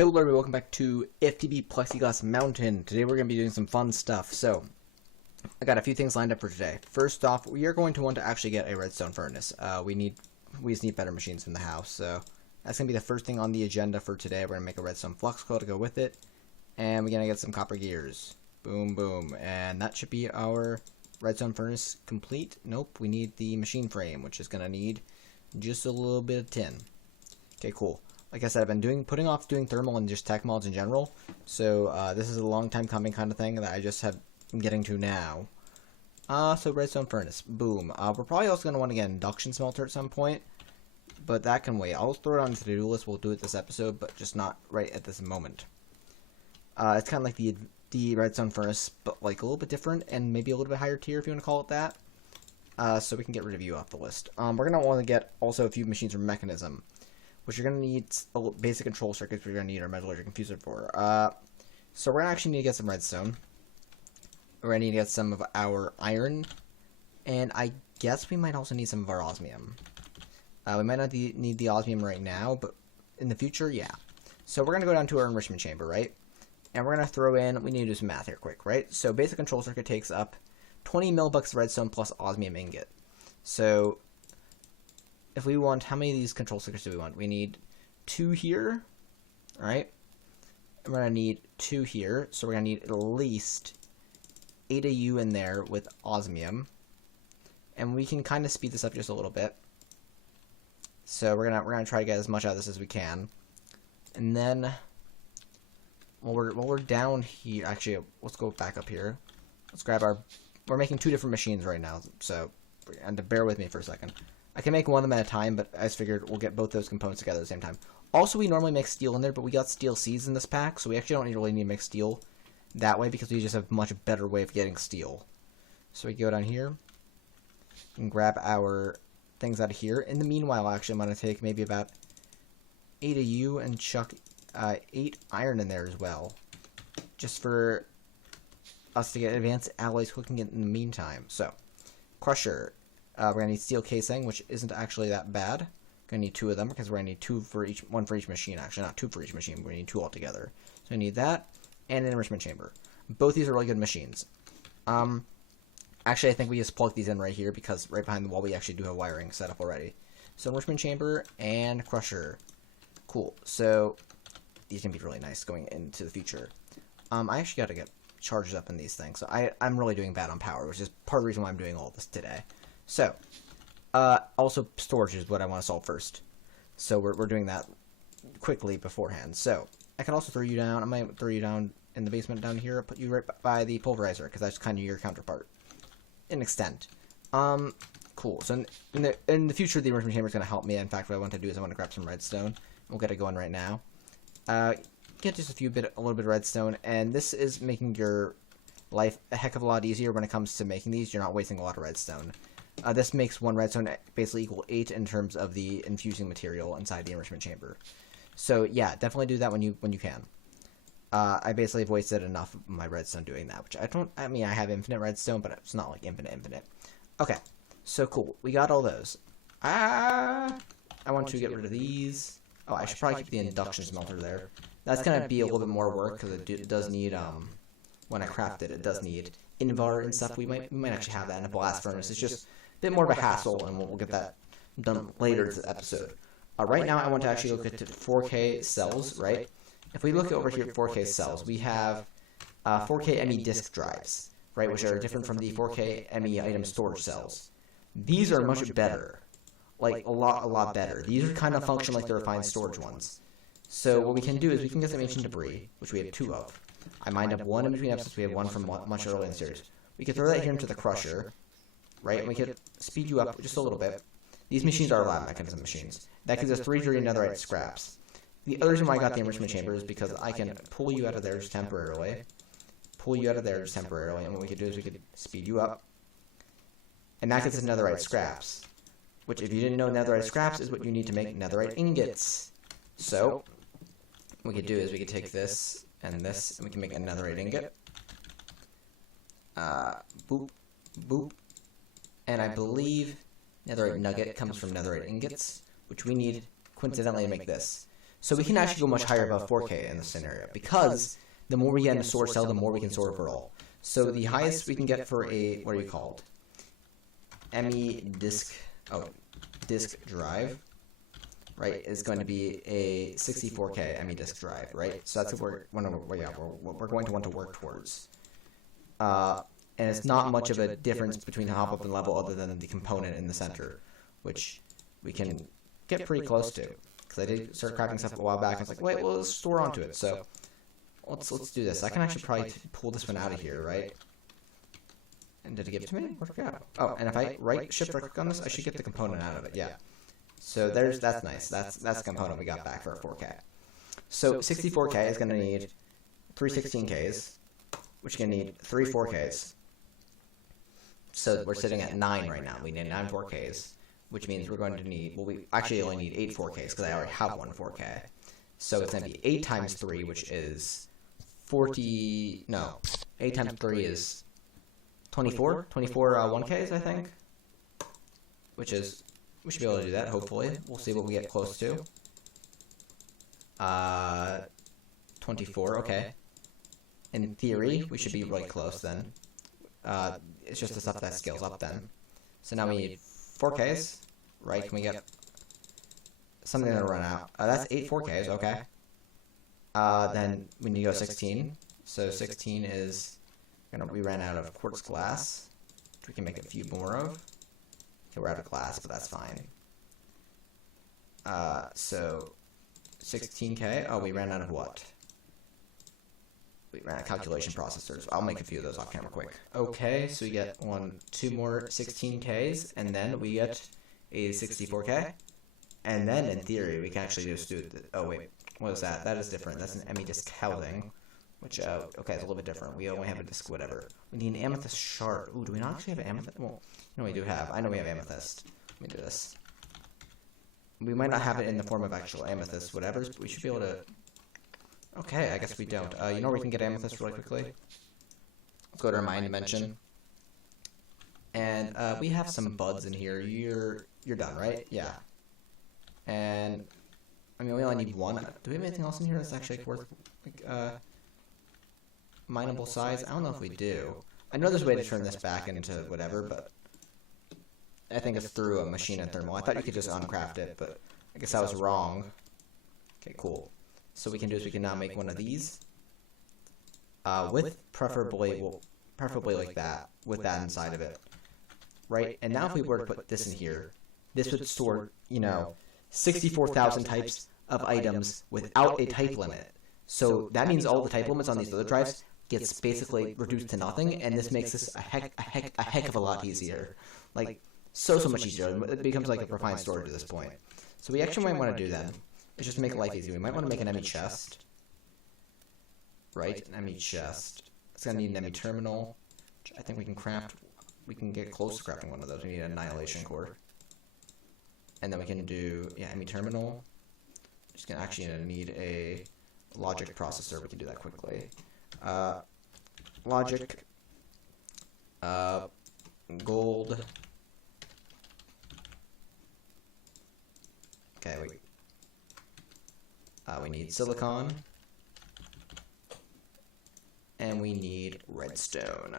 Hello everybody, welcome back to FTB Plexiglass Mountain. Today we're going to be doing some fun stuff. So, I got a few things lined up for today. First off, we are going to want to actually get a redstone furnace. We just need better machines in the house, so that's going to be the first thing on the agenda for today. We're going to make a redstone flux coil to go with it, and we're going to get some copper gears. Boom, boom, and that should be our redstone furnace complete. Nope, we need the machine frame, which is going to need just a little bit of tin. Okay, cool. Like I said, I've been putting off doing thermal and just tech mods in general, so this is a long time coming kind of thing that I just am getting to now. So redstone furnace, boom. We're probably also going to want to get an induction smelter at some point, but that can wait. I'll throw it on the to-do list. We'll do it this episode, but just not right at this moment. It's kind of like the redstone furnace, but like a little bit different and maybe a little bit higher tier if you want to call it that. So we can get rid of you off the list. We're going to want to get also a few machines from mechanism, which you're going to need basic control circuits. We're going to need our metallurgic confuser for. So we're going to actually need to get some redstone. We're going to need to get some of our iron, and I guess we might also need some of our osmium. We might not need the osmium right now, but in the future, yeah. So we're going to go down to our enrichment chamber, right? And we're going to throw in, we need to do some math here quick, right? So basic control circuit takes up 20 millibucks of redstone plus osmium ingot. So if we want, how many of these control circuits do we want? We need 2 here, right? And we're going to need 2 here, so we're going to need at least 8 AU in there with osmium. And we can kind of speed this up just a little bit. So we're gonna try to get as much out of this as we can. And then while we're down here, actually, let's go back up here. Let's grab we're making 2 different machines right now, so and to bear with me for a second. I can make one of them at a time, but I just figured we'll get both those components together at the same time. Also, we normally make steel in there, but we got steel seeds in this pack, so we actually don't really need to make steel that way because we just have a much better way of getting steel. So we go down here and grab our things out of here. In the meanwhile, actually, I'm going to take maybe about 8 AU and chuck 8 iron in there as well, just for us to get advanced alloys cooking it in the meantime. So, crusher. We're going to need steel casing, which isn't actually that bad. Going to need 2 of them because we're going to need 2 for each, 1 for each machine. Actually, not 2 for each machine. We're going to need 2 altogether. So I need that and an enrichment chamber. Both these are really good machines. Actually, I think we just plug these in right here because right behind the wall we actually do have wiring set up already. So enrichment chamber and crusher. Cool. So these can be really nice going into the future. I actually got to get charged up in these things. So I'm really doing bad on power, which is part of the reason why I'm doing all this today. So, also storage is what I want to solve first. So we're doing that quickly beforehand. So I can also throw you down. I might throw you down in the basement down here. Put you right by the pulverizer because that's kind of your counterpart, in extent. Cool. So in the future, the enrichment chamber is going to help me. In fact, what I want to do is I want to grab some redstone. We'll get it going right now. Get just a little bit of redstone, and this is making your life a heck of a lot easier when it comes to making these. You're not wasting a lot of redstone. This makes 1 redstone basically equal 8 in terms of the infusing material inside the enrichment chamber. So yeah, definitely do that when you can. I basically have wasted enough of my redstone doing that, which I mean, I have infinite redstone, but it's not like infinite. Okay, so cool. We got all those. I want to get rid of these. Oh, I should probably keep the induction smelter there. That's going to be a little bit more work because it does need, when I craft it, it does need invar and stuff. We might actually have that in a blast furnace. It's just a bit more of a hassle, and we'll get that done later this episode. Right now, I want to actually look at 4K cells, right? If we look over here at 4K cells, we have 4K ME disk drives, right, which are different from the 4K ME item storage cells. These are much better, like a lot better. These are kind of function like the refined storage ones. So what we can do is we can get some ancient debris, which we have 2 of. I mined up 1 in between episodes. We have 1 from much earlier in the series. We can throw that here into the crusher, right? And we can speed you up just a little bit. These machines are lab mechanism machines. That gives us 3 dirty netherite scraps. The other reason why I got the enrichment chamber is because I can pull you out of there just temporarily. And what we could do is we could speed you up. And that gets us netherite scraps. Which, if you didn't know, netherite scraps is what you need to make netherite ingots. So what we could do is we could take this, and we can make a netherite ingot. Boop, boop. And I believe netherite nugget comes from netherite ingots, which we need coincidentally to make this. So we can actually go much higher above 4K in this scenario, because the more we get in the storage cell, the more we can store overall. So the highest we can get for a, what are you called? ME disk, disk drive, right, is going to be a 64K ME disk drive, right? So that's what we're going to want to work towards. And it's not much of a difference between hop up and level other than the component in the center, which we can get pretty close to. Because I did start crafting stuff a while back, and I was like, wait, well, let's store onto it. So let's do this. I can actually probably pull this one out of here, right? And did it give it to me? Where'd it go? Oh, and if I shift right click on this, I should get the component out of it. Yeah. So that's nice. That's the component we got back for our 4K. So 64K is going to need 3 16Ks, which is going to need 3 4Ks. So we're sitting at 9 right now. We need 9 4Ks, which means we're going to need, well, we actually only need 8 4Ks because I already have one 4K. So it's going to be 8 times 3, which is 40, no, 8 times 3 is 24 1Ks, I think, which is, we should be able to do that, hopefully. We'll see what we get close to. 24, okay. In theory, we should be really close then. It's just the stuff that scales up then. So now we need 4Ks, right? Can we get something to run out? That's 8 4Ks, okay. Then we need to go 16. So 16 is, we ran out of quartz glass, which we can make a few more of. Okay, we're out of glass, but that's fine. So 16K. Oh, we ran out of what? We ran out of calculation processors. I'll make a few of those off camera quick. Okay, so we get 2 more 16Ks, and then we get a 64K. And then, in theory, we can actually just do it. Oh, wait. What is that? That is different. That's an ME disk housing. Which, okay, it's a little bit different. We only have a disk, whatever. We need an amethyst shard. Ooh, do we not actually have amethyst? Well, no, we do have. I know we have amethyst. Let me do this. We might not have it in the form of actual amethyst, whatever, but we should be able to... Okay, I guess we don't. You know where we can get amethyst really quickly? Let's go to our mine dimension. And, we have some buds in here. You're done, right? Yeah. And, I mean, we only need 1. Do we have anything else in here that's actually worth, like, mineable size? I don't know if we do. I know there's a way to turn this back into whatever, but I think it's through a machine and thermal. I thought you could just uncraft it, but I guess I was wrong. Okay, cool. So what we can do is we can now make one of these, with preferably like that, with that inside of it, right? And now if we were to put this in here, this would store, 64,000 types of items without a type limit. So that means all the type limits on these other drives gets basically reduced to nothing, and this makes this a heck of a lot easier. Like, so much easier. It becomes like a refined storage at this point. So we actually might want to do that. It's just to make life easy. We might want to make an ME chest. Right? An ME chest. It's going to need an ME terminal. Which I think we can craft. We can get close to crafting one of those. We need an annihilation core. And then we can do, ME terminal. Just going to actually need a logic processor. We can do that quickly. Logic. Gold. Okay, we need silicon. And we need redstone.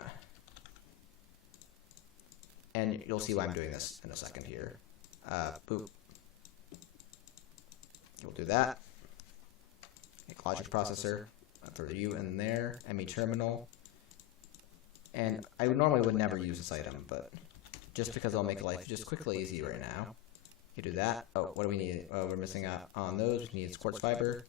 And you'll see why I'm doing this in a second here. Boop. We'll do that. Make logic processor. I'll throw you in there. ME terminal. And I normally would never use this item, but just because I'll make life just quickly easy right now. You do that. Oh, what do we need? Oh, we're missing out on those. We need quartz fiber.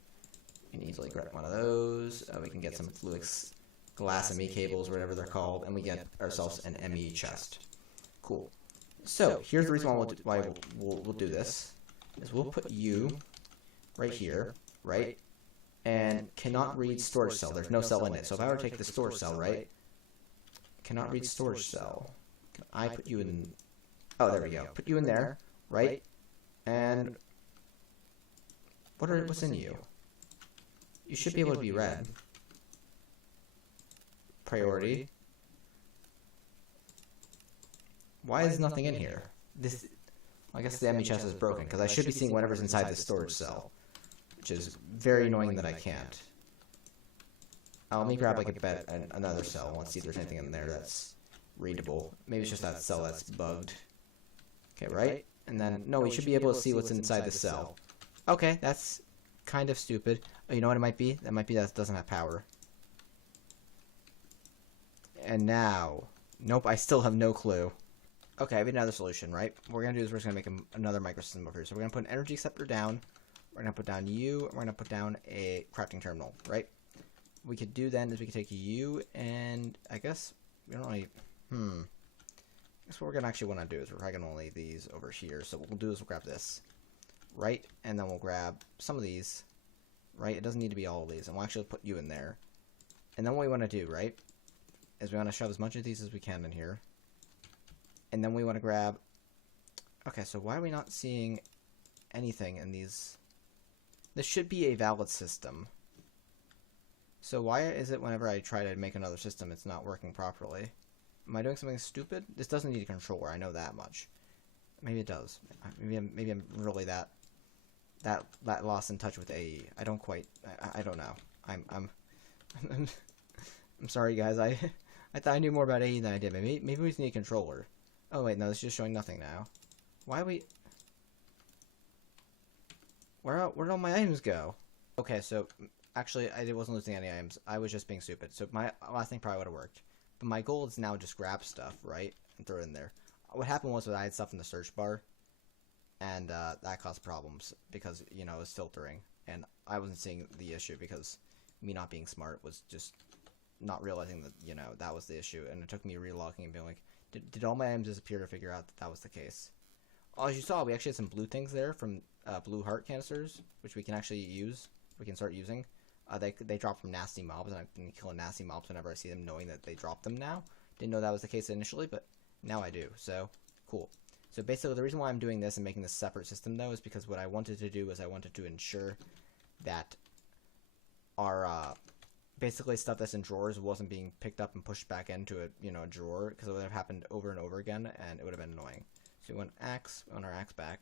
We can easily grab one of those. We can get some Fluix glass ME cables, whatever they're called, and we get ourselves an ME chest. Cool. So here's the reason why we'll do this. Is we'll put you right here, right? And cannot read storage cell. There's no cell in it. So if I were to take the storage cell, right? Cannot read storage cell. Can I put you in? Oh, there we go. Put you in there, right? And what's in you? You should be able to be read. Priority. Why is nothing in here? I guess the ME chest is broken because I should be seeing whatever's inside the storage cell. which is very annoying that I can't. Let me grab like another cell. Let's see if there's anything in there that's readable. Maybe it's just that cell that's bugged. Okay, right? And then, no, we should be able to see what's inside the cell. Okay, that's kind of stupid. Oh, you know what it might be? That might be that it doesn't have power. And now... Nope, I still have no clue. Okay, I have another solution, right? What we're going to do is we're just going to make another microsystem over here. So we're going to put an energy acceptor down. We're going to put down you. And we're going to put down a crafting terminal, right? What we could do then is we could take you and I guess we don't really... I guess what we're going to actually want to do is we're probably going to leave these over here. So what we'll do is we'll grab this, right? And then we'll grab some of these, right? It doesn't need to be all of these. And we'll actually put you in there. And then what we want to do, right, is we want to shove as much of these as we can in here. And then we want to grab... Okay, so why are we not seeing anything in these? This should be a valid system. So why is it whenever I try to make another system, it's not working properly? Am I doing something stupid? This doesn't need a controller, I know that much. Maybe it does. Maybe I'm really that lost in touch with AE. I don't quite... I don't know. I'm sorry, guys. I thought I knew more about AE than I did. Maybe we just need a controller. Oh, wait, no, this is just showing nothing now. Why are we... Where'd all my items go? Okay, so, actually, I wasn't losing any items. I was just being stupid. So my last thing probably would have worked. But my goal is now just grab stuff, right? And throw it in there. What happened was that I had stuff in the search bar. And that caused problems. Because, you know, it was filtering. And I wasn't seeing the issue because me not being smart was just... not realizing that, you know, that was the issue, and it took me relogging and being like, did all my items disappear to figure out that that was the case? Oh, as you saw, we actually had some blue things there from blue heart canisters, which we can actually use. We can start using. They drop from nasty mobs, and I've been killing nasty mobs whenever I see them, knowing that they drop them now. Didn't know that was the case initially, but now I do, so cool. So basically, the reason why I'm doing this and making this separate system, though, is because what I wanted to do is I wanted to ensure that our... basically stuff that's in drawers wasn't being picked up and pushed back into a drawer, because it would have happened over and over again, and it would have been annoying. So we want our axe back,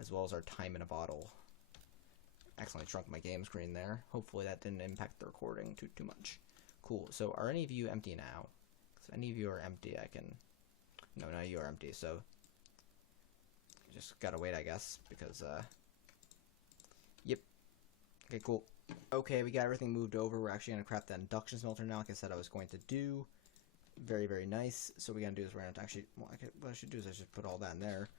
as well as our time in a bottle. Accidentally shrunk my game screen there. Hopefully that didn't impact the recording too much. Cool. So are any of you empty now? If any of you are empty, I can... No, you are empty, so... just gotta wait, I guess, because, Yep. Okay, cool. Okay, we got everything moved over. We're actually going to craft that induction smelter now, like I said I was going to do. Very, very nice. So what we're going to do is we're going to actually... Well, what I should do is I should put all that in there.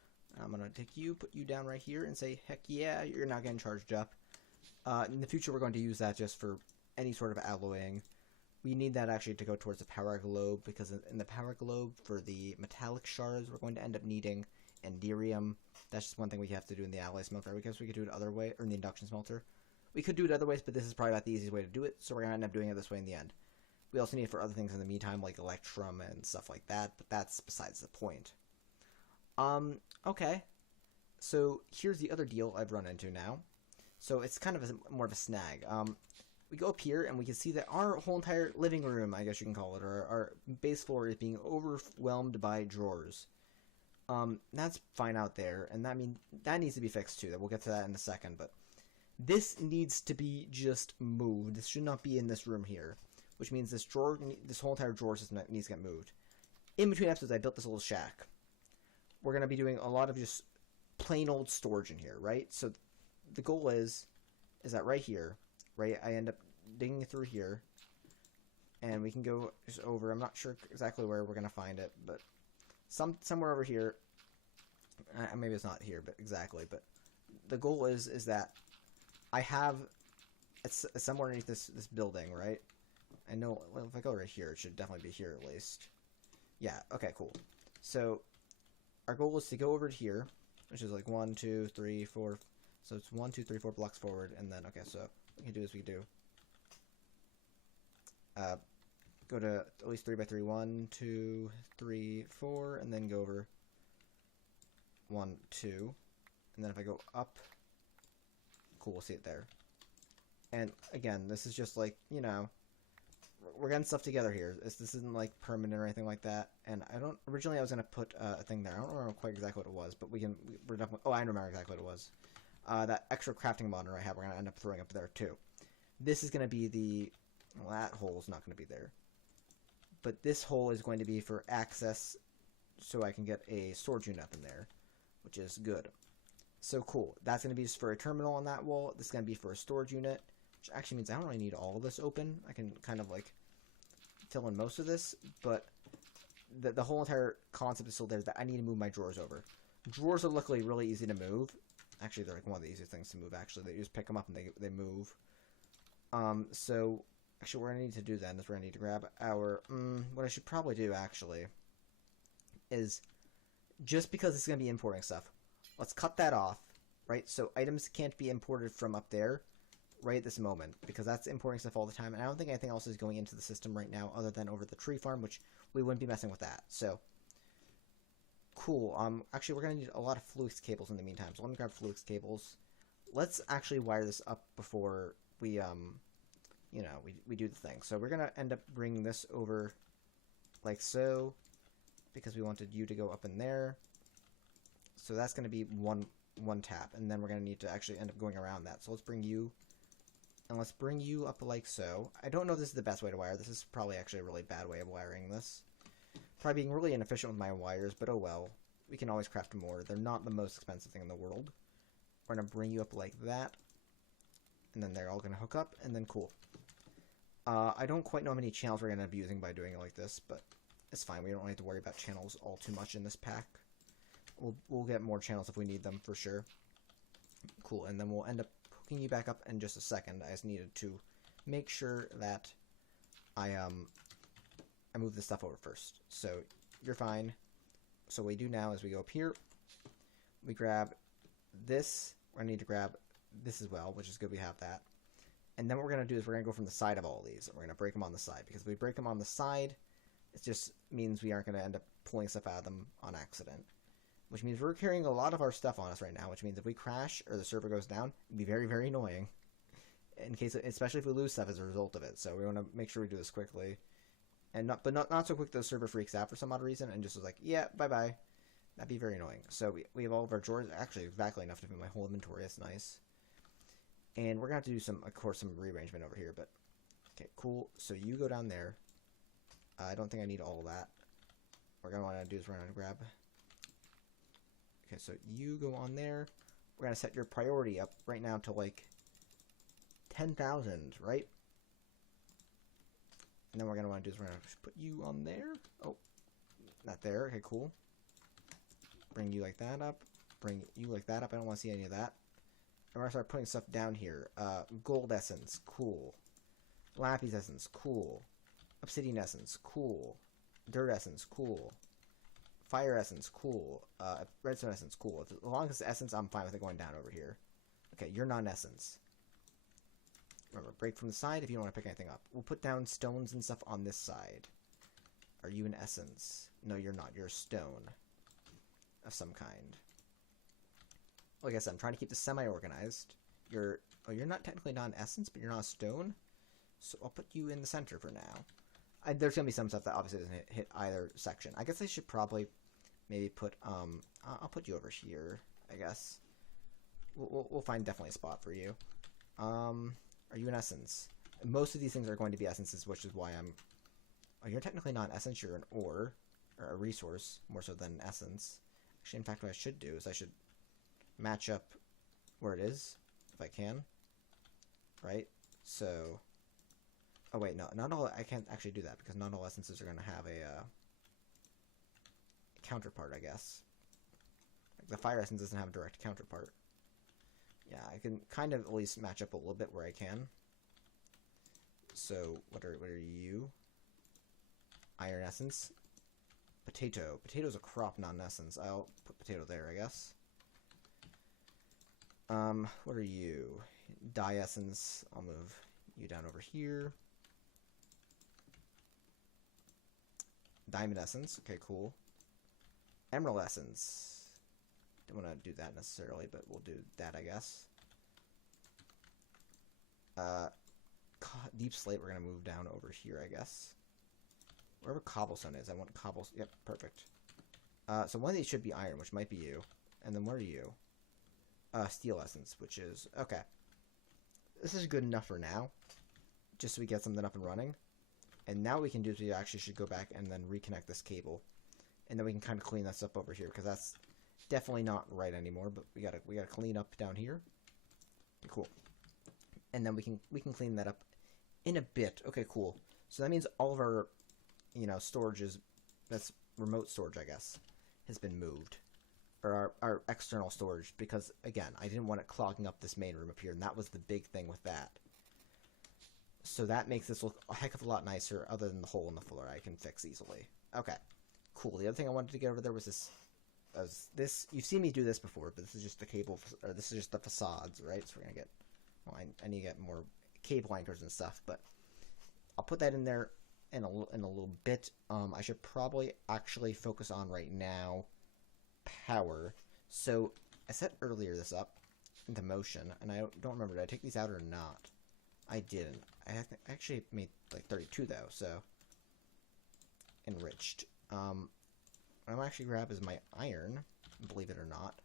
I'm going to take you, put you down right here, and say, heck yeah, you're not getting charged up. In the future, we're going to use that just for any sort of alloying. We need that actually to go towards the power globe, because in the power globe, for the metallic shards, we're going to end up needing Enderium. That's just one thing we have to do in the alloy smelter. I guess we could do it other way, or in the induction smelter. We could do it other ways, but this is probably not the easiest way to do it, so we're going to end up doing it this way in the end. We also need it for other things in the meantime, like Electrum and stuff like that, but that's besides the point. Okay. So, here's the other deal I've run into now. So, it's kind of more of a snag. We go up here, and we can see that our whole entire living room, I guess you can call it, or our base floor is being overwhelmed by drawers. That's fine out there, and that needs to be fixed too. We'll get to that in a second, but... this needs to be just moved. This should not be in this room here, which means this whole entire drawer system needs to get moved. In between episodes, I built this little shack. We're going to be doing a lot of just plain old storage in here, right? So the goal is that right here, right, I end up digging through here, and we can go just over. I'm not sure exactly where we're going to find it, but somewhere over here. Maybe it's not here, but exactly. But the goal is that I have it's somewhere underneath this building, right? I know, well, if I go right here, it should definitely be here at least. Yeah, okay, cool. So, our goal is to go over to here, which is like 1, 2, 3, 4. So it's 1, 2, 3, 4 blocks forward, and then, okay, so what we can do is we can do, go to at least 3 by 3, 1, 2, 3, 4, and then go over 1, 2, and then if I go up, cool, we'll see it there. And again, this is just like, you know, we're getting stuff together here. This isn't like permanent or anything like that. And originally I was going to put a thing there. I don't remember quite exactly what it was, but we're definitely, oh, I remember exactly what it was. That extra crafting monitor I have, we're going to end up throwing up there too. This is going to be the... Well, that hole is not going to be there. But this hole is going to be for access so I can get a storage unit up in there, which is good. So cool. That's going to be just for a terminal on that wall. This is going to be for a storage unit, which actually means I don't really need all of this open. I can kind of like fill in most of this, but the whole entire concept is still there that I need to move my drawers over. Drawers are luckily really easy to move. Actually, they're like one of the easiest things to move, actually. You just pick them up and they move. So, actually, what we're going to need to do then is we're going to need to grab our... what I should probably do, actually, is just because it's going to be importing stuff, let's cut that off, right? So items can't be imported from up there right at this moment, because that's importing stuff all the time, and I don't think anything else is going into the system right now other than over the tree farm, which we wouldn't be messing with that. So, cool. Actually, we're going to need a lot of Fluix cables in the meantime, so let me grab Fluix cables. Let's actually wire this up before we, you know, we do the thing. So we're going to end up bringing this over like so, because we wanted you to go up in there. So that's going to be one tap, and then we're going to need to actually end up going around that. So let's bring you, and let's bring you up like so. I don't know if this is the best way to wire. This is probably actually a really bad way of wiring this. Probably being really inefficient with my wires, but oh well. We can always craft more. They're not the most expensive thing in the world. We're going to bring you up like that, and then they're all going to hook up, and then cool. I don't quite know how many channels we're going to end up using by doing it like this, but it's fine. We don't have to worry about channels all too much in this pack. We'll get more channels if we need them, for sure. Cool, and then we'll end up hooking you back up in just a second. I just needed to make sure that I move this stuff over first. So, you're fine. So what we do now is we go up here, we grab this, we're going to need to grab this as well, which is good we have that. And then what we're going to do is we're going to go from the side of all of these, and we're going to break them on the side, because if we break them on the side, it just means we aren't going to end up pulling stuff out of them on accident. Which means we're carrying a lot of our stuff on us right now, which means if we crash or the server goes down, it'd be very, very annoying. In case, especially if we lose stuff as a result of it. So we want to make sure we do this quickly. And not so quick that the server freaks out for some odd reason and just is like, yeah, bye-bye. That'd be very annoying. So we have all of our drawers, actually exactly enough to fit my whole inventory. That's nice. And we're going to have to do some, of course, some rearrangement over here, but okay, cool. So you go down there. I don't think I need all of that. What we're going to want to do is we're going to grab... Okay, so you go on there. We're going to set your priority up right now to like 10,000, right? And then what we're going to want to do is we're going to put you on there. Oh, not there. Okay, cool. Bring you like that up. Bring you like that up. I don't want to see any of that. I'm going to start putting stuff down here. Gold essence, cool. Lapis essence, cool. Obsidian essence, cool. Dirt essence, cool. Fire essence, cool. Redstone essence, cool. As long as it's essence, I'm fine with it going down over here. Okay, you're non-essence. Remember, break from the side if you don't want to pick anything up. We'll put down stones and stuff on this side. Are you an essence? No, you're not. You're a stone of some kind. Like I said, I'm trying to keep this semi-organized. You're not technically not an essence, but you're not a stone. So I'll put you in the center for now. There's going to be some stuff that obviously doesn't hit either section. I guess I should probably maybe put, I'll put you over here, I guess. We'll find definitely a spot for you. Are you an essence? Most of these things are going to be essences, which is why I'm... Oh, you're technically not an essence, you're an ore, or a resource, more so than an essence. Actually, in fact, what I should do is I should match up where it is, if I can. Right? So... Oh wait, no, not all. I can't actually do that because not all essences are going to have a counterpart, I guess. Like the fire essence doesn't have a direct counterpart. Yeah, I can kind of at least match up a little bit where I can. So what are you? Iron essence. Potato. Potato's a crop, not an essence. I'll put potato there, I guess. What are you? Dye essence. I'll move you down over here. Diamond essence. Okay, cool. Emerald essence. Don't want to do that necessarily, but we'll do that, I guess. Deep slate, we're going to move down over here, I guess. Wherever cobblestone is, I want cobblestone. Yep, perfect. So one of these should be iron, which might be you. And then what are you? steel essence, which is okay. This is good enough for now, just so we get something up and running. And now what we can do is we actually should go back and then reconnect this cable, and then we can kind of clean this up over here because that's definitely not right anymore. But we gotta clean up down here. Okay, cool. And then we can clean that up in a bit. Okay, cool. So that means all of our, storage that's remote storage, I guess, has been moved. Or our external storage, because, again, I didn't want it clogging up this main room up here, and that was the big thing with that. So that makes this look a heck of a lot nicer, other than the hole in the floor I can fix easily. Okay, cool. The other thing I wanted to get over there was this. You've seen me do this before, but this is just the cable, or this is just the facades, right? So we're going to get, well, I need to get more cable anchors and stuff, but I'll put that in there in a little bit. I should probably actually focus on right now power. So I set earlier this up into motion, and I don't remember, did I take these out or not? I didn't. I actually made like 32 though, so enriched. What I'm actually grab is my iron, believe it or not,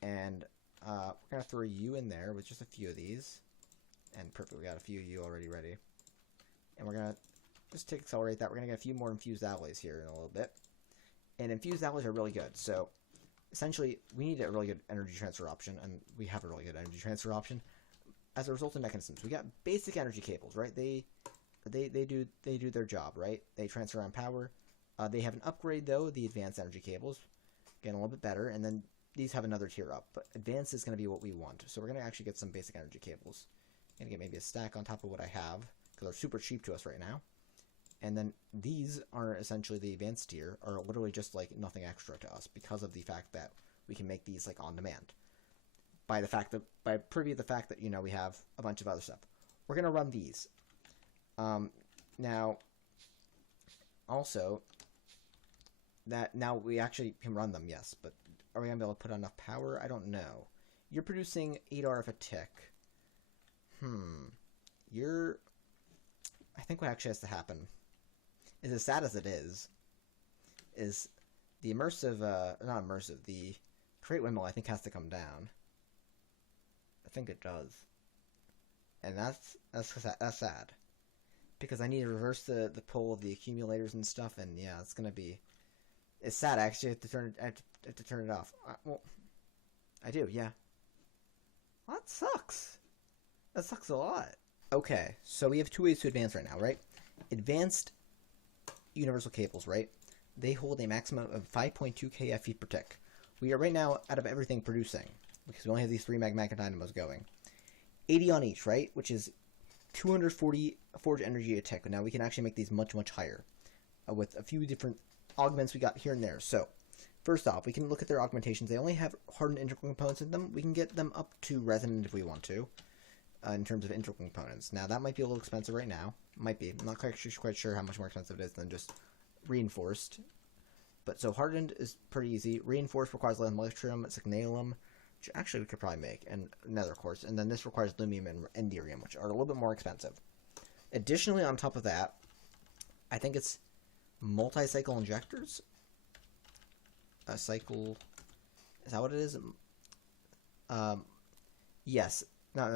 and we're gonna throw you in there with just a few of these, and perfect. We got a few of you already ready, and we're gonna just accelerate that. We're gonna get a few more infused alloys here in a little bit. And infused alloys are really good, so essentially we need a really good energy transfer option, and we have a really good energy transfer option. As a result of mechanisms, we got basic energy cables, right? They do their job, right? They transfer around power. They have an upgrade though, the advanced energy cables, getting a little bit better, and then these have another tier up. But advanced is going to be what we want, so we're going to actually get some basic energy cables. Gonna get maybe a stack on top of what I have because they're super cheap to us right now. And then these are essentially the advanced tier, are literally just like nothing extra to us because of the fact that we can make these like on demand. By privy of the fact that, we have a bunch of other stuff. We're going to run these. Now, also, that now we actually can run them, yes, but are we going to be able to put enough power? I don't know. You're producing 8 RF a tick. I think what actually has to happen is, as sad as it is the immersive, not immersive, the crate windmill I think has to come down. I think it does. And that's sad. Because I need to reverse the pull of the accumulators and stuff, and yeah, it's sad. I actually have to turn it off. Well, I do, yeah. Well, that sucks. That sucks a lot. Okay, so we have two ways to advance right now, right? Advanced universal cables, right? They hold a maximum of 5.2 kF per tick. We are right now, out of everything, producing, because we only have these 3 magmatic dynamos going, 80 on each, right? Which is 240 forge energy a tick. Now we can actually make these much, much higher with a few different augments we got here and there. So, first off, we can look at their augmentations. They only have hardened integral components in them. We can get them up to resonant if we want to. In terms of integral components. Now, that might be a little expensive right now. Might be. I'm not quite sure how much more expensive it is than just reinforced. But so hardened is pretty easy. Reinforced requires lithium electrum, signalum, which actually we could probably make, and nether quartz. And then this requires lumium and enderium, which are a little bit more expensive. Additionally, on top of that, I think it's multi-cycle injectors. A cycle. Is that what it is? Yes. No.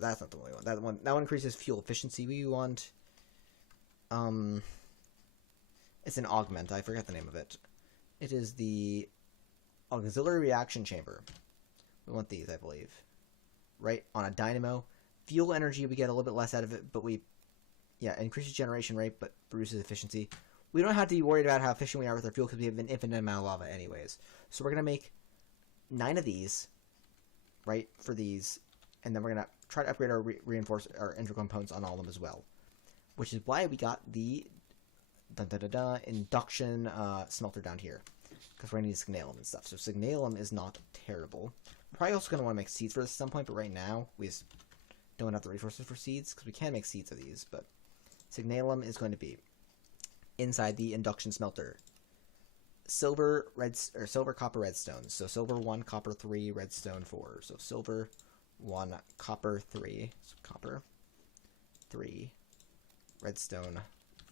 That's not the only one. That one increases fuel efficiency. We want, it's an augment. I forget the name of it. It is the auxiliary reaction chamber. We want these, I believe. Right? On a dynamo. Fuel energy, we get a little bit less out of it, but increases generation rate, but reduces efficiency. We don't have to be worried about how efficient we are with our fuel because we have an infinite amount of lava anyways. So we're going to make 9 of these. Right, for these, and then we're going to try to upgrade reinforce our integral components on all of them as well. Which is why we got the induction smelter down here. Because we're going to need signalum and stuff. So signalum is not terrible. We're probably also going to want to make seeds for this at some point, but right now we just don't have the resources for seeds, because we can make seeds of these, but signalum is going to be inside the induction smelter. Silver, copper, redstone. So silver 1, copper 3, redstone 4. So silver 1, copper 3, so copper 3, redstone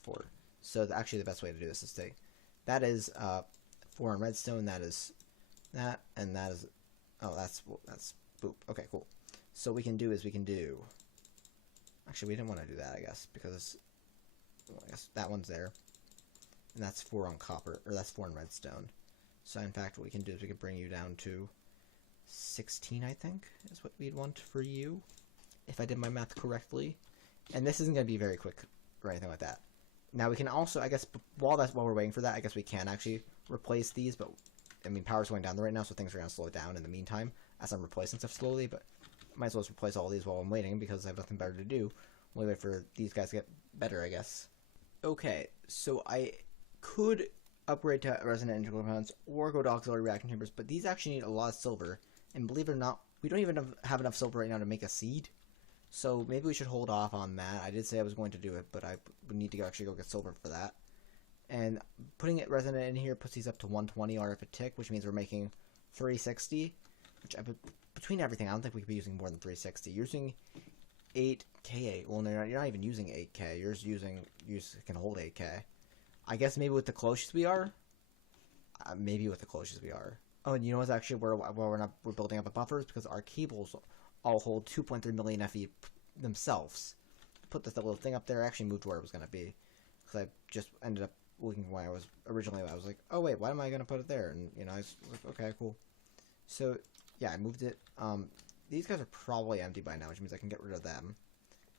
4. So actually the best way to do this is that is 4 on redstone, that is that, and that is Oh, that's boop. Okay, cool. So what we can do is we can do. Actually, we didn't want to do that, I guess, because well, I guess that one's there, and that's 4 on copper, or that's 4 on redstone. So in fact, what we can do is we can bring you down to 16, I think, is what we'd want for you, if I did my math correctly. And this isn't going to be very quick or anything like that. Now we can also, I guess, while we're waiting for that, I guess we can actually replace these, but I mean, power's going down right now, so things are going to slow down in the meantime as I'm replacing stuff slowly, but might as well just replace all these while I'm waiting because I have nothing better to do. We'll wait for these guys to get better, I guess. Okay, so I could upgrade to resonant integral compounds or go to auxiliary reaction chambers, but these actually need a lot of silver, and believe it or not, we don't even have enough silver right now to make a seed. So maybe we should hold off on that. I did say I was going to do it, but I would need to actually go get silver for that. And putting it resonant in here puts these up to 120 RF a tick, which means we're making 360. Which between everything, I don't think we could be using more than 360. You're using 8K. Well, no, you're not even using 8K. You can hold 8K. I guess maybe with the closest we are. Maybe with the closest we are. Oh, and you know what's actually where we're building up a buffer is because our cables all hold 2.3 million FE themselves. Put this little thing up there. I actually moved where it was going to be because I just ended up looking where I was like, oh wait, why am I going to put it there? And you know, I was like, okay, cool. So yeah, I moved it. These guys are probably empty by now, which means I can get rid of them.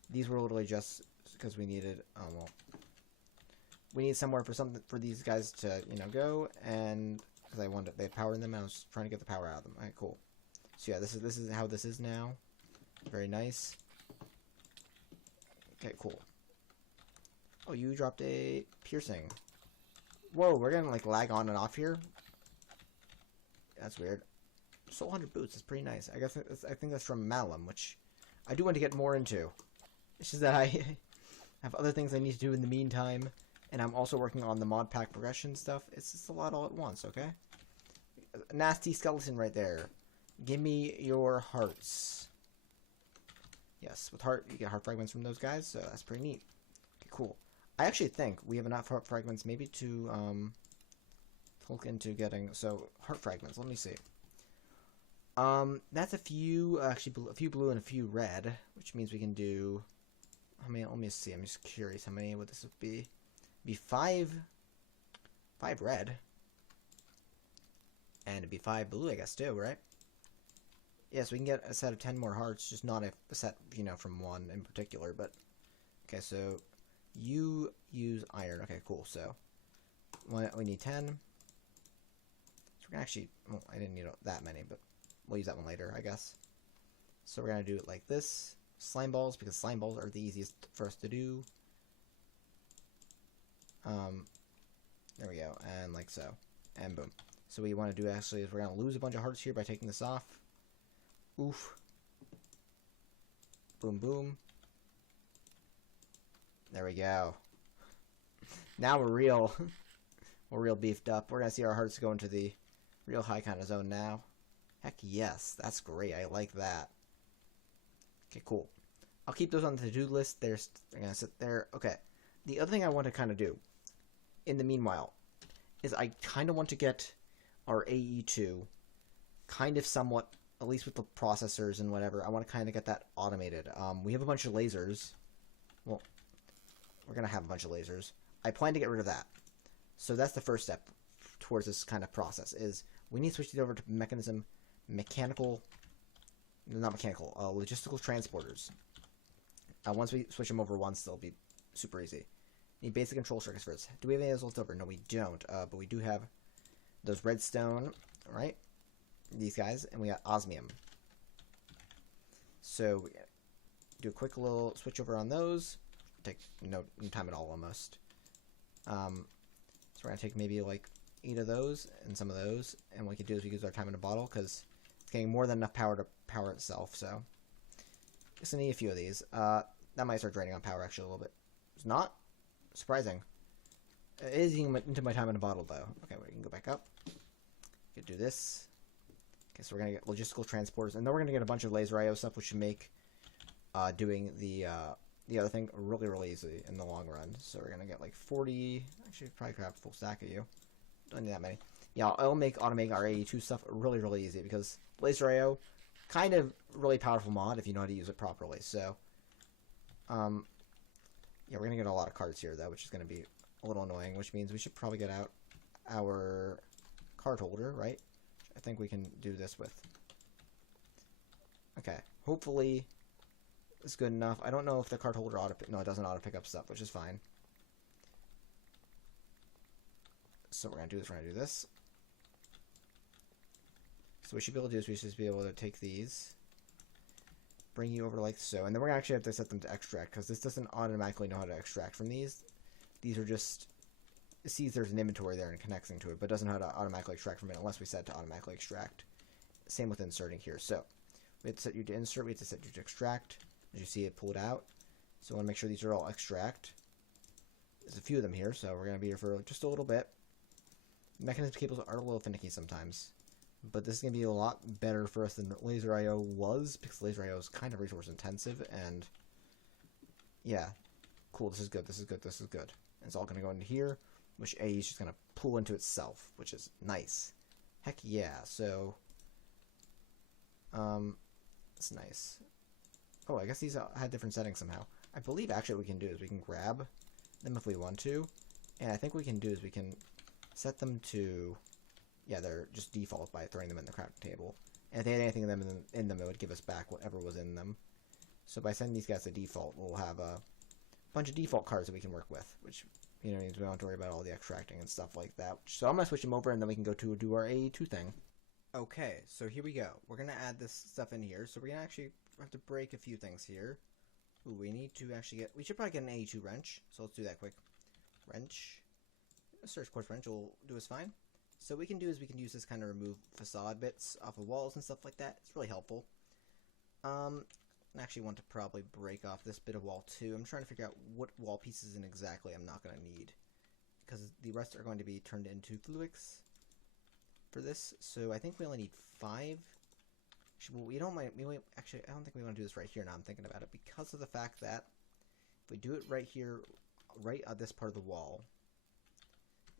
These were literally just because we needed. Well, we need somewhere for these guys to go, and because they had power in them, and I was trying to get the power out of them. All right, cool. So yeah, this is how this is now. Very nice. Okay, cool. Oh, you dropped a piercing. Whoa, we're gonna like lag on and off here. That's weird. Soul 100 boots is pretty nice. I think that's from Malum, which I do want to get more into. It's just that I have other things I need to do in the meantime, and I'm also working on the mod pack progression stuff. It's just a lot all at once, okay? A nasty skeleton right there. Give me your hearts. Yes, with heart, you get heart fragments from those guys, so that's pretty neat. Okay, cool. I actually think we have enough heart fragments maybe to look into getting, so heart fragments, let me see. That's a few, actually a few blue and a few red, which means we can do, how many, let me see, I'm just curious how many would this be. It'd be 5 red. And it'd be 5 blue, I guess, too, right? Yes, we can get a set of 10 more hearts, just not a set, from one in particular, but... Okay, so... You use iron. Okay, cool, so... We need 10. So we're gonna actually... Well, I didn't need that many, but... We'll use that one later, I guess. So we're gonna do it like this. Slime balls, because slime balls are the easiest for us to do. There we go, and like so. And boom. So what we want to do, actually, is we're gonna lose a bunch of hearts here by taking this off. Oof. Boom, boom. There we go. Now we're real. We're real beefed up. We're gonna see our hearts go into the real high kind of zone now. Heck yes, that's great. I like that. Okay, cool. I'll keep those on the to-do list. They're gonna sit there. Okay. The other thing I want to kind of do, in the meanwhile, is I kind of want to get our AE2 kind of somewhat, at least with the processors and whatever, I want to kind of get that automated. We have a bunch of lasers. Well, we're going to have a bunch of lasers. I plan to get rid of that. So that's the first step towards this kind of process, is we need to switch these over to logistical transporters. Once we switch them over once, they'll be super easy. Need basic control circuits first. Do we have any of those left over? No, we don't. But we do have those redstone, right? These guys, and we got osmium. So we do a quick little switch over on those. Take no time at all, almost. So we're gonna take maybe like 8 of those and some of those, and what we can do is we use our time in a bottle because it's getting more than enough power to power itself. So just need a few of these. That might start draining on power actually a little bit. It's not surprising. It is eating into my time in a bottle though. Okay, we can go back up. We can do this. Okay, so we're going to get logistical transporters, and then we're going to get a bunch of laser IO stuff, which should make doing the other thing really, really easy in the long run. So we're going to get like 40, actually probably grab a full stack of you. Don't need that many. yeah, I'll automate our AE2 stuff really, really easy because Laser IO, kind of really powerful mod if you know how to use it properly. So, yeah, we're gonna get a lot of cards here though, which is gonna be a little annoying. Which means we should probably get out our card holder, right? I think we can do this with. Okay, hopefully it's good enough. I don't know if the card holder no, it doesn't auto pick up stuff, which is fine. So we're gonna do this. We're gonna do this. So what we should be able to do is we should just be able to take these, bring you over like so, and then we're gonna actually have to set them to extract because this doesn't automatically know how to extract from these. These are just, it sees there's an inventory there and connects to it, but doesn't know how to automatically extract from it unless we set it to automatically extract. Same with inserting here. So we have to set you to insert, we have to set you to extract. As you see it pulled out. So I want to make sure these are all extract. There's a few of them here, so we're going to be here for just a little bit. Mechanism cables are a little finicky sometimes, but this is going to be a lot better for us than Laser IO was, because Laser IO is kind of resource intensive, and yeah, cool, this is good, this is good, this is good. And it's all going to go into here, which AE is just going to pull into itself, which is nice. Heck yeah, so, it's nice. Oh, I guess these had different settings somehow. I believe actually what we can do is we can grab them if we want to, and I think what we can do is we can set them to, yeah, they're just default by throwing them in the crafting table. And if they had anything in them, it would give us back whatever was in them. So by setting these guys to default, we'll have a bunch of default cards that we can work with, which, you know, means we don't have to worry about all the extracting and stuff like that. So I'm going to switch them over, and then we can go to do our AE2 thing. Okay, so here we go. We're going to add this stuff in here, so we're going to actually have to break a few things here. Ooh, we need to actually get, we should probably get an AE2 wrench, so let's do that quick. Wrench. A search quartz wrench will do us fine. So what we can do is we can use this kind of remove facade bits off of walls and stuff like that. It's really helpful. I actually want to probably break off this bit of wall too. I'm trying to figure out what wall pieces and exactly I'm not going to need, because the rest are going to be turned into fluics for this. So I think we only need 5. Actually, we don't mind. Actually, I don't think we want to do this right here now. I'm thinking about it because of the fact that if we do it right here, right on this part of the wall,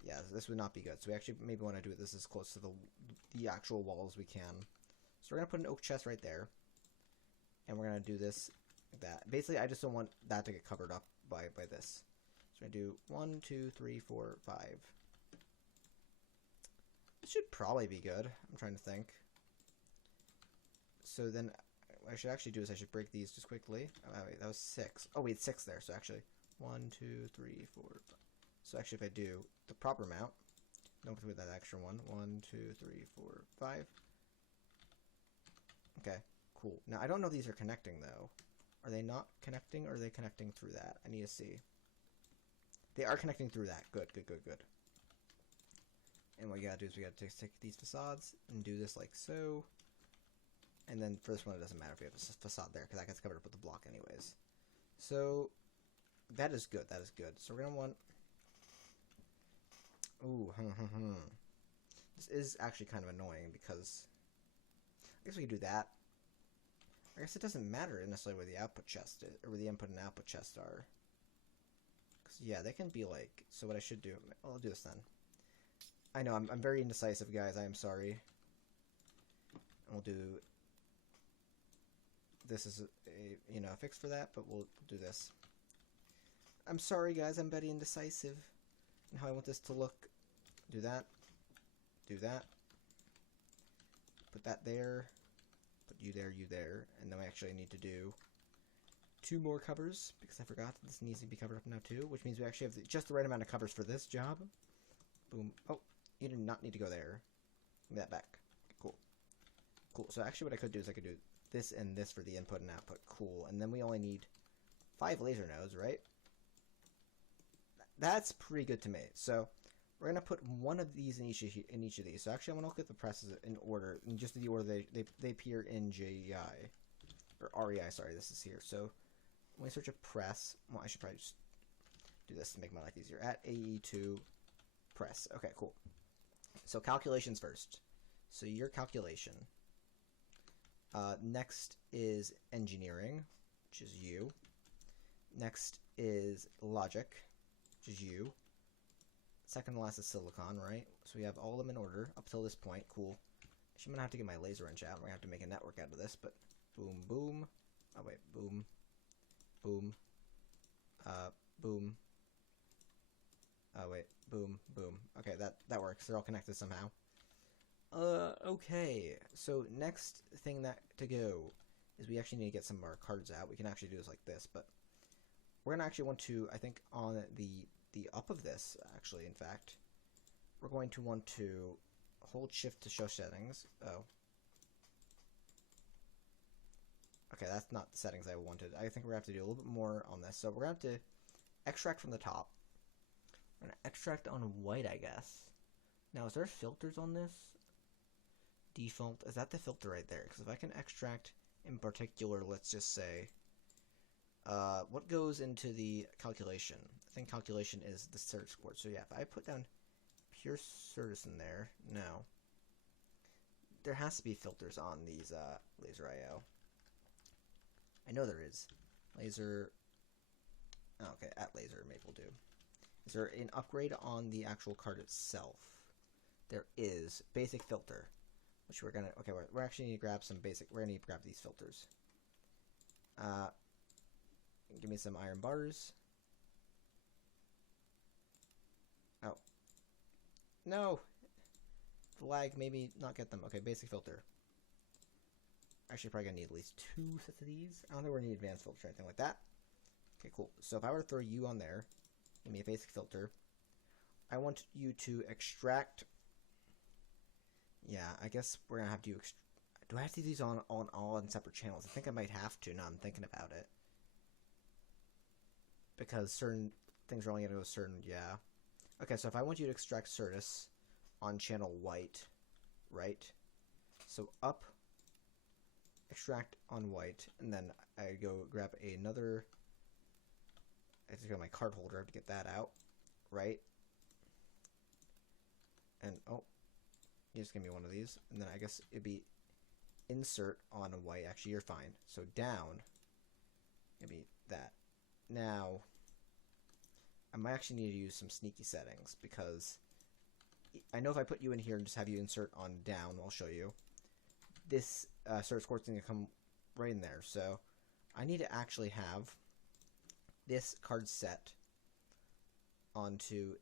yeah, this would not be good. So we actually maybe want to do it this as close to the actual wall as we can. So we're gonna put an oak chest right there, and we're gonna do this like that. Basically, I just don't want that to get covered up by this. So we're gonna do 1, 2, 3, 4, 5. This should probably be good. I'm trying to think. So then what I should actually do is I should break these just quickly. Oh, wait, that was 6. Oh, we had 6 there. So actually 1, 2, 3, 4, 5. So actually if I do the proper amount, don't put that extra one. 1, 2, 3, 4, 5. Okay, cool. Now I don't know if these are connecting though. Are they not connecting, or are they connecting through that? I need to see. They are connecting through that. Good, good, good, good. And what you gotta do is we gotta take these facades and do this like so. And then for this one, it doesn't matter if we have a facade there, because that gets covered up with the block anyways. So that is good. That is good. So we're gonna want. Ooh, This is actually kind of annoying because I guess we could do that. I guess it doesn't matter necessarily where the output chest is, or where the input and output chests are. Because yeah, they can be like. So what I should do? Well, I'll do this then. I know I'm very indecisive, guys. I am sorry. And we'll do. This is a fix for that, but we'll do this. I'm sorry, guys. I'm very indecisive in how I want this to look. Do that. Do that. Put that there. Put you there, and then we actually need to do 2 more covers, because I forgot that this needs to be covered up now too, which means we actually have just the right amount of covers for this job. Boom. Oh, you do not need to go there. Give me that back. Cool. Cool. So actually what I could do is I could do this and this for the input and output. Cool. And then we only need 5 laser nodes, right? That's pretty good to me. So we're gonna put one of these in each of these. So actually, I'm gonna look at the presses in order, in just the order they appear in JEI or REI. Sorry, this is here. So when we search a press, well, I should probably just do this to make my life easier. At AE2 press. Okay, cool. So calculations first. So your calculation. Next is engineering, which is you. Next is logic, which is you. Second to last is silicon, right? So we have all of them in order up till this point. Cool. Actually, I'm gonna have to get my laser wrench out. We're gonna have to make a network out of this, but boom, boom. Oh wait, boom, boom, boom. Oh wait, boom, boom. Okay, that works. They're all connected somehow. Okay. So next thing that to go is we actually need to get some of our cards out. We can actually do this like this, but we're gonna actually want to, I think, on the up of this, actually, in fact, we're going to want to hold shift to show settings. Oh. Okay, that's not the settings I wanted. I think we're gonna have to do a little bit more on this. So we're gonna have to extract from the top. We're gonna extract on white, I guess. Now, is there filters on this? Default, is that the filter right there? Because if I can extract in particular, let's just say, what goes into the calculation? I think calculation is the search score. So yeah, if I put down pure Certus in there, no. There has to be filters on these laser IO. I know there is. Laser, oh, okay, at laser maple do. Is there an upgrade on the actual card itself? There is. Basic filter. Which we're gonna, okay, we're actually need to grab some basic, we're gonna need to grab these filters. Give me some iron bars. Oh. No! The lag made me not get them. Okay, basic filter. Actually, probably gonna need at least 2 sets of these. I don't think we're gonna need advanced filter or anything like that. Okay, cool. So if I were to throw you on there, give me a basic filter. I want you to extract. Yeah, I guess we're gonna have to do I have to do these on all on separate channels? I think I might have to, now I'm thinking about it. Because certain things are only gonna go certain, yeah. Okay, so if I want you to extract Certus on channel white, right? So up, extract on white, and then I go grab another, I have to go my card holder to get that out, right? And, oh, you just give me one of these, and then I guess it'd be insert on a white. Actually, you're fine. So down, it'd be that. Now, I might actually need to use some sneaky settings, because I know if I put you in here and just have you insert on down, I'll show you, this search score is going to come right in there. So I need to actually have this card set onto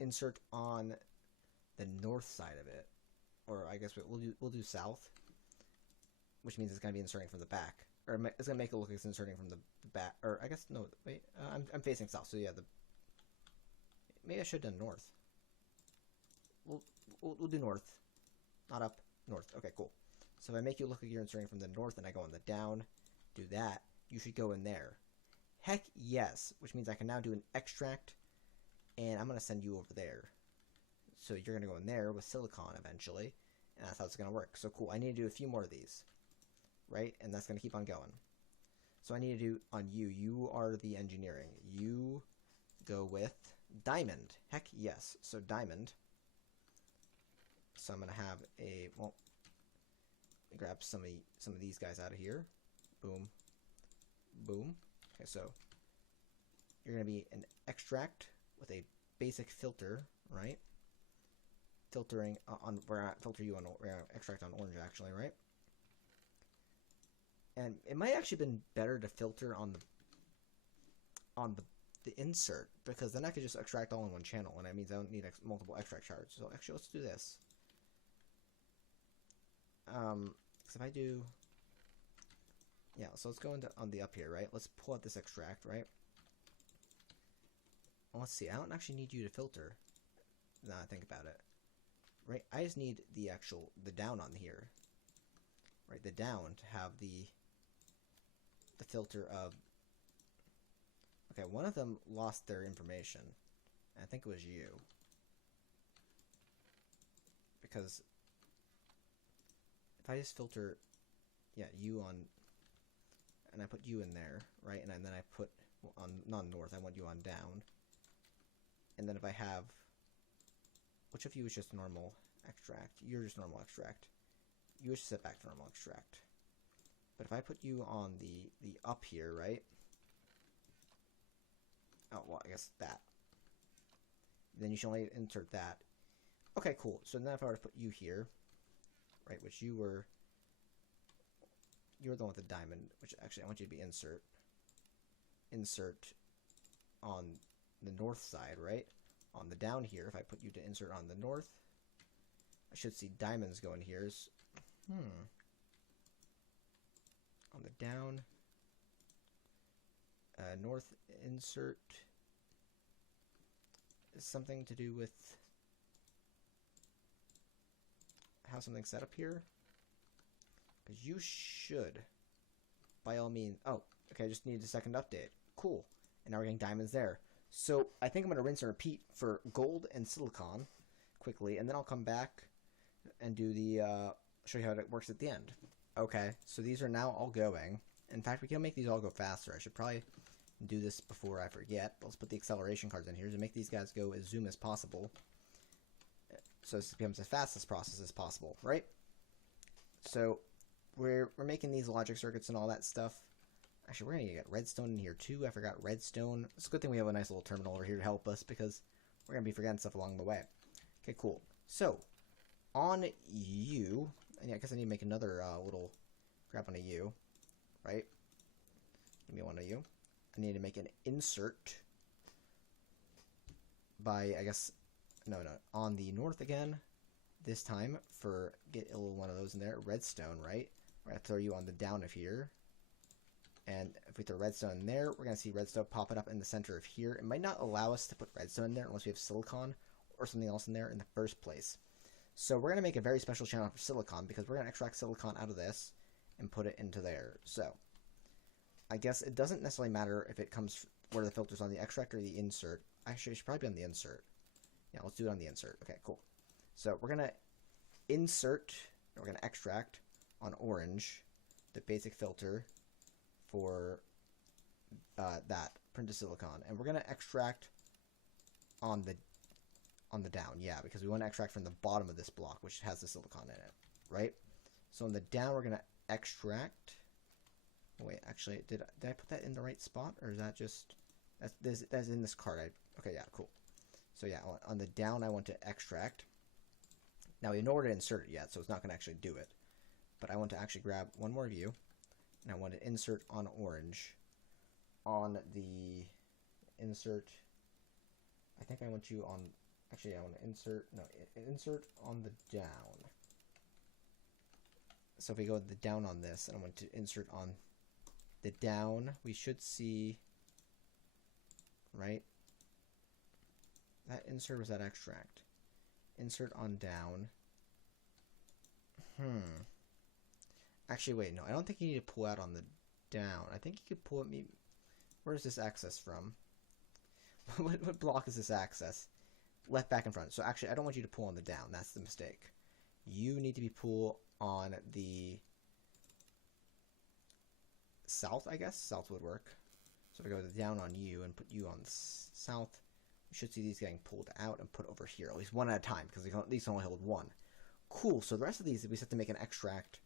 insert on the north side of it, or I guess we'll do south, which means it's going to be inserting from the back, or it's going to make it look like it's inserting from the back, or I guess no, wait, I'm facing south, so yeah, maybe I should have done north. We'll do north, not up, north. Okay, cool. So if I make you look like you're inserting from the north, and I go on the down, do that, you should go in there. Heck yes, which means I can now do an extract, and I'm going to send you over there. So you're going to go in there with silicon eventually, and that's how it's going to work. So cool, I need to do a few more of these, right? And that's going to keep on going. So I need to do on you. You are the engineering. You go with diamond. Heck yes. So diamond. So I'm going to have a, well, grab some of these guys out of here. Boom. Boom. Okay, so you're going to be an extract with a basic filter, right? Filtering on, we're going to filter you on, we're going to extract on orange actually, right? And it might actually been better to filter on the insert, because then I could just extract all in one channel, and that means I don't need multiple extract shards. So actually, let's do this. Because if I do, yeah, so let's go into on the up here, right? Let's pull out this extract, right? Well, let's see. I don't actually need you to filter. Now I think about it, right? I just need the down on here, right? The down to have the filter of. Okay, one of them lost their information. I think it was you, because if I just filter, yeah, you on, and I put you in there, right? And then I put on not north. I want you on down. And then if I have, which of you is just normal extract? You're just normal extract. You just set back to normal extract. But if I put you on the up here, right? Oh, well, I guess that. then you should only insert that. Okay, cool. So now if I were to put you here, right, which you're the one with the diamond, which actually I want you to be insert on the north side, right? On the down here, if I put you to insert on the north, I should see diamonds going here. On the down, north insert is something to do with have something set up here, because you should, by all means. Oh, okay. I just need a second update. Cool. And now we're getting diamonds there. So I think I'm gonna rinse and repeat for gold and silicon quickly, and then I'll come back and do the show you how it works at the end. Okay. So these are now all going. In fact, we can make these all go faster. I should probably do this before I forget. Let's put the acceleration cards in here to make these guys go as zoom as possible, so this becomes as fast as process as possible, right? So we're making these logic circuits and all that stuff. Actually, we're gonna get redstone in here too. I forgot redstone. It's a good thing we have a nice little terminal over here to help us, because we're gonna be forgetting stuff along the way. Okay, cool. So on you, and yeah, I guess I need to make another little grab on a U, right? Give me one of you. I need to make an insert by, I guess, no, on the north again, this time, for get a little one of those in there. Redstone, right? We're going to throw you on the down of here. And if we throw redstone in there, we're going to see redstone popping up in the center of here. It might not allow us to put redstone in there unless we have silicon or something else in there in the first place. So we're going to make a very special channel for silicon, because we're going to extract silicon out of this and put it into there. So I guess it doesn't necessarily matter if it comes where the filter's on the extract or the insert. Actually, it should probably be on the insert. Yeah, let's do it on the insert. Okay, cool. So we're going to insert, we're going to extract on orange, the basic filter for that printed silicon. And we're going to extract on the down, yeah, because we want to extract from the bottom of this block, which has the silicon in it, right? So on the down, we're going to extract. Oh, wait, actually, did I put that in the right spot, or is that just that's in this card? Okay, yeah, cool. So yeah, on the down, I want to extract. Now we know where to insert it yet, so it's not going to actually do it. But I want to actually grab one more view, and I want to insert on orange. On the insert, I think I want you on. Actually, I want to insert on the down. So if we go the down on this, and I want to insert on the down, we should see, right? That insert was that extract. Insert on down. Actually, wait, no, I don't think you need to pull out on the down. I think you could pull it. Where is this access from? what block is this access? Left, back, and front. So actually, I don't want you to pull on the down. That's the mistake. You need to be pull on the south, I guess. South would work. So if I go down on you and put you on south, we should see these getting pulled out and put over here, at least one at a time, because these only hold one. Cool. So the rest of these, we just have to make an extract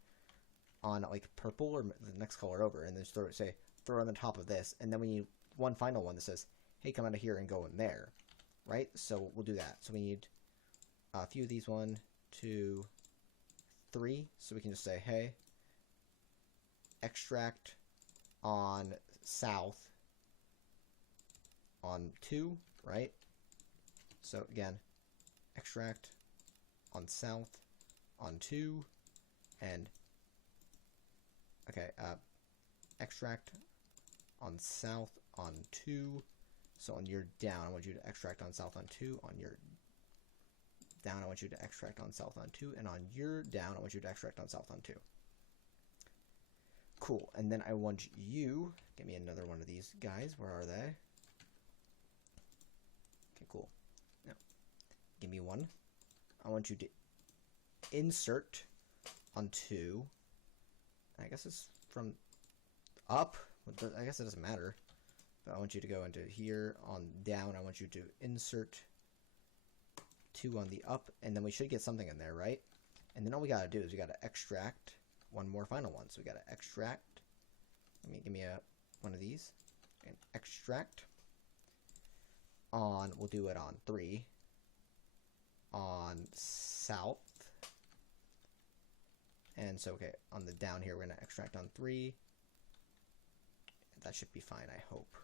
on like purple or the next color over, and then just throw on the top of this, and then we need one final one that says, "Hey, come out of here and go in there." Right? So we'll do that. So we need a few of these, 1, 2, 3. So we can just say, "Hey, extract on south on 2, right? So again, extract on south on 2, and okay, extract on south on 2. So on your down, I want you to extract on south on 2. On your down, I want you to extract on south on 2. And on your down, I want you to extract on south on 2. Cool. And then I want you, give me another one of these guys. Where are they? Okay, cool. Now, give me one. I want you to insert on 2. I guess it's from up. I guess it doesn't matter. But I want you to go into here on down. I want you to insert 2 on the up, and then we should get something in there, right? And then all we gotta do is we gotta extract one more final one. So we gotta extract. Give me one of these and extract on. We'll do it on 3. on south. And so, okay, on the down here, we're going to extract on 3. That should be fine, I hope.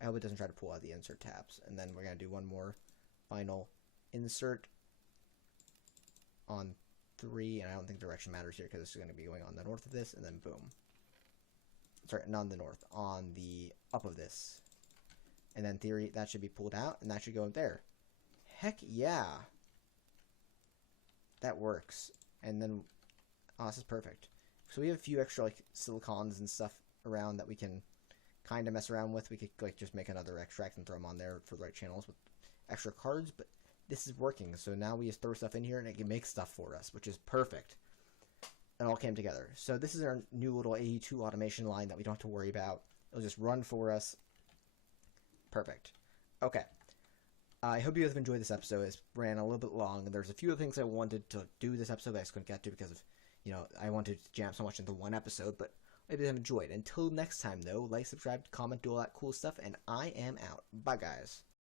I hope it doesn't try to pull out the insert tabs. And then we're going to do one more final insert on 3. And I don't think direction matters here because this is going to be going on the north of this. And then boom. Sorry, not on the north, on the up of this. And then theory, that should be pulled out. And that should go there. Heck yeah. That works. And then, oh, this is perfect. So we have a few extra like silicons and stuff around that we can kind of mess around with. We could like just make another extract and throw them on there for the right channels with extra cards, but this is working. So now we just throw stuff in here and it can make stuff for us, which is perfect. It all came together. So this is our new little E2 automation line that we don't have to worry about. It'll just run for us. Perfect. Okay. I hope you guys have enjoyed this episode. It ran a little bit long. There's a few things I wanted to do this episode that I just couldn't get to because of, you know, I wanted to jam so much into one episode, but I did enjoy it. Until next time, though, like, subscribe, comment, do all that cool stuff, and I am out. Bye, guys.